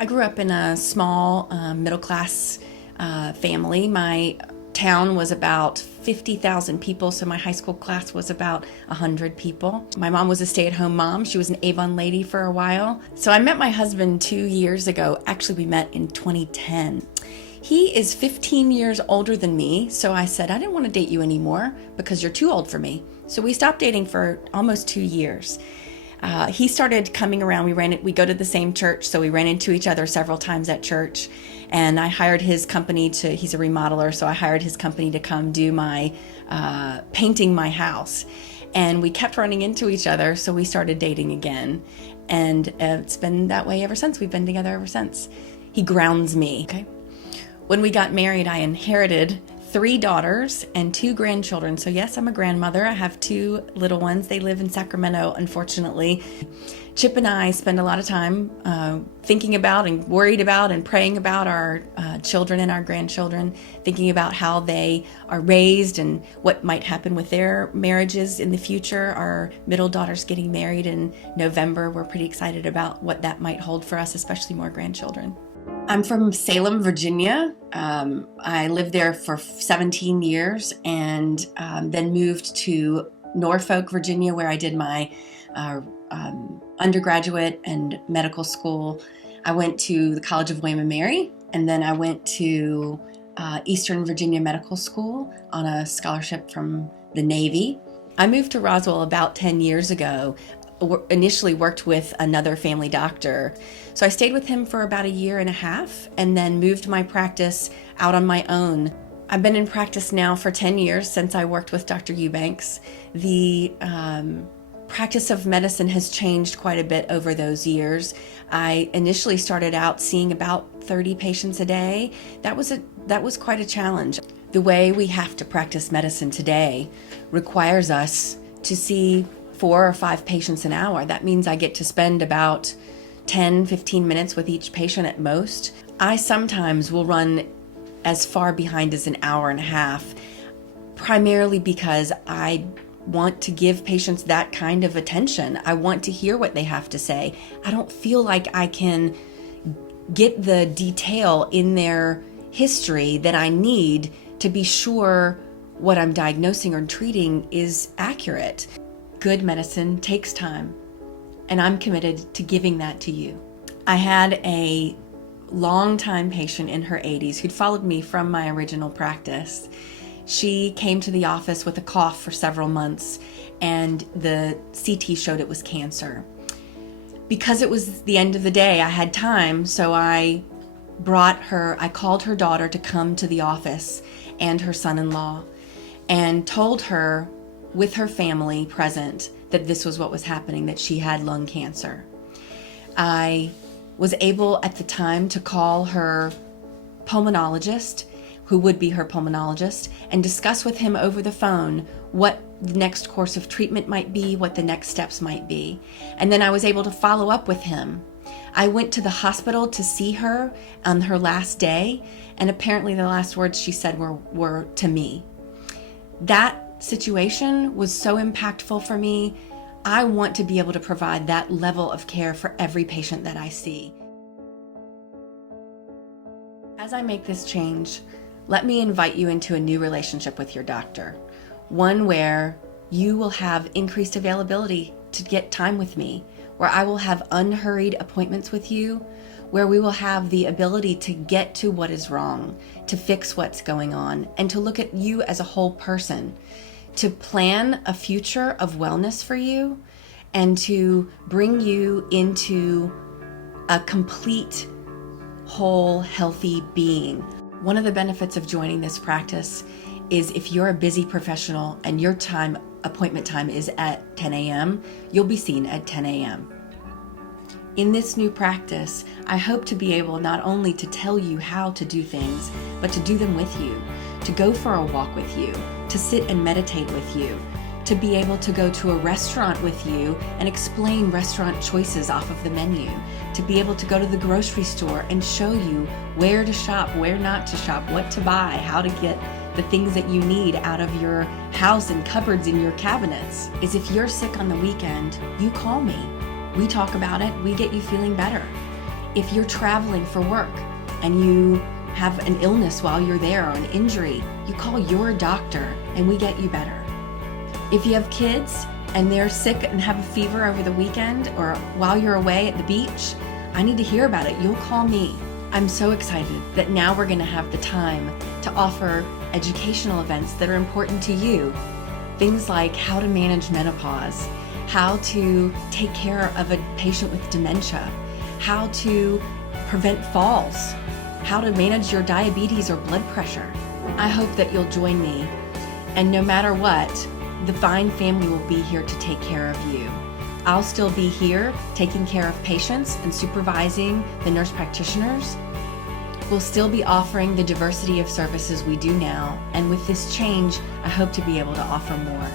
I grew up in a small middle-class family. My town was about 50,000 people, so my high school class was about 100 people. My mom was a stay-at-home mom. She was an Avon lady for a while. So I met my husband 2 years ago. Actually, we met in 2010. He is 15 years older than me, so I said, I didn't want to date you anymore because you're too old for me. So we stopped dating for almost 2 years. He started coming around. We go to the same church, so we ran into each other several times at church. And I hired his company he's a remodeler, so I hired his company to come do my painting my house. And we kept running into each other, so we started dating again. And it's been that way ever since. We've been together ever since. He grounds me. Okay. When we got married, I inherited 3 daughters and 2 grandchildren. So yes, I'm a grandmother. I have 2 little ones. They live in Sacramento, unfortunately. Chip and I spend a lot of time thinking about and worried about and praying about our children and our grandchildren, thinking about how they are raised and what might happen with their marriages in the future. Our middle daughter's getting married in November. We're pretty excited about what that might hold for us, especially more grandchildren. I'm from Salem, Virginia. I lived there for 17 years and then moved to Norfolk, Virginia, where I did my undergraduate and medical school. I went to the College of William and Mary, and then I went to Eastern Virginia Medical School on a scholarship from the Navy. I moved to Roswell about 10 years ago. Initially worked with another family doctor. So I stayed with him for about 1.5 years and then moved my practice out on my own. I've been in practice now for 10 years since I worked with Dr. Eubanks. The practice of medicine has changed quite a bit over those years. I initially started out seeing about 30 patients a day. That was quite a challenge. The way we have to practice medicine today requires us to see 4 or 5 patients an hour. That means I get to spend about 10-15 minutes with each patient at most. I sometimes will run as far behind as 1.5 hours, primarily because I want to give patients that kind of attention. I want to hear what they have to say. I don't feel like I can get the detail in their history that I need to be sure what I'm diagnosing or treating is accurate. Good medicine takes time, and I'm committed to giving that to you. I had a longtime patient in her 80s who'd followed me from my original practice. She came to the office with a cough for several months, and the CT showed it was cancer. Because it was the end of the day, I had time, so I called her daughter to come to the office and her son-in-law and told her with her family present that this was what was happening, that she had lung cancer. I was able at the time to call her pulmonologist, who would be her pulmonologist, and discuss with him over the phone what the next course of treatment might be, what the next steps might be. And then I was able to follow up with him. I went to the hospital to see her on her last day, and apparently the last words she said were to me. That situation was so impactful for me. I want to be able to provide that level of care for every patient that I see. As I make this change, let me invite you into a new relationship with your doctor, one where you will have increased availability to get time with me, where I will have unhurried appointments with you, where we will have the ability to get to what is wrong, to fix what's going on, and to look at you as a whole person, to plan a future of wellness for you, and to bring you into a complete, whole, healthy being. One of the benefits of joining this practice is if you're a busy professional and your appointment time is at 10 a.m., you'll be seen at 10 a.m. In this new practice, I hope to be able not only to tell you how to do things, but to do them with you, to go for a walk with you, to sit and meditate with you, to be able to go to a restaurant with you and explain restaurant choices off of the menu, to be able to go to the grocery store and show you where to shop, where not to shop, what to buy, how to get the things that you need out of your house and cupboards in your cabinets. Is if you're sick on the weekend, you call me. We talk about it, we get you feeling better. If you're traveling for work and you have an illness while you're there or an injury, you call your doctor and we get you better. If you have kids and they're sick and have a fever over the weekend or while you're away at the beach, I need to hear about it. You'll call me. I'm so excited that now we're going to have the time to offer educational events that are important to you. Things like how to manage menopause, how to take care of a patient with dementia, how to prevent falls, how to manage your diabetes or blood pressure. I hope that you'll join me. And no matter what, the Vine family will be here to take care of you. I'll still be here taking care of patients and supervising the nurse practitioners. We'll still be offering the diversity of services we do now, and with this change, I hope to be able to offer more.